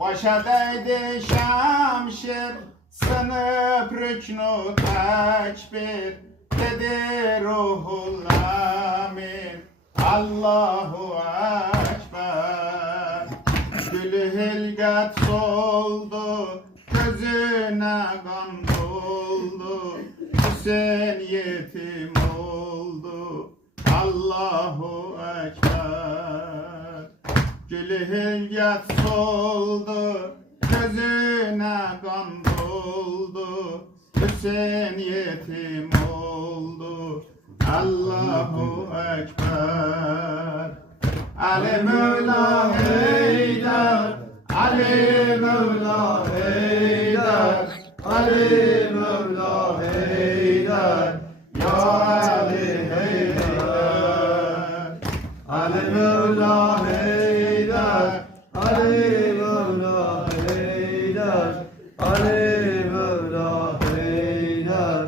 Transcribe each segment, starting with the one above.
Başa değdi şamşir, sınıf rüknü tekbir, dedi ruhul amin, Allahu Ekber. Gülü hilgat soldu, gözüne kan doldu, Hüseyin yetim oldu, Allahu Ekber. Gülü hilgat soldu, gözüne kan doldu, Hüseyin yetim oldu, Allahu Ekber. Ali Mevla Heydar, Ali Mevla Heydar, Ali Mevla Heydar, Ya Ali Heydar. Ali Mevla Heydar, Ali Mevla Heydar, Ali Mevla Heydar,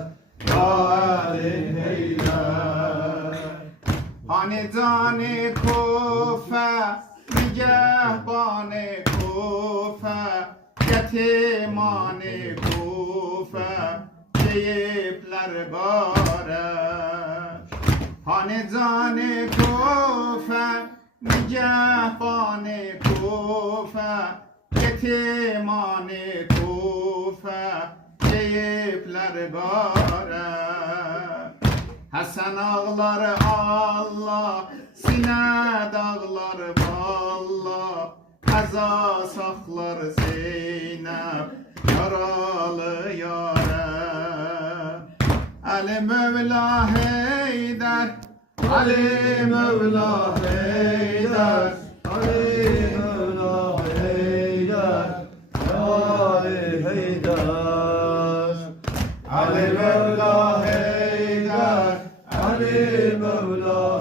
Ya Ali Heydar. Hani cani Kufe, nigehbani Kufe, yetimani Kufe, deyipler garek. Hani cani Kufe, nigehbani Kufe, yetimani Kufe, deyipler garek. Hasan ağlar Allah, Sine dağlar valla, Kaza saklar Zeynep, yaralı yare. Ali Mevla Heydar, Ali Mevla Heydar, Ali Mevla Heydar, Ya Ali Heydar. Ali Mevla Heydar, Ali Mevla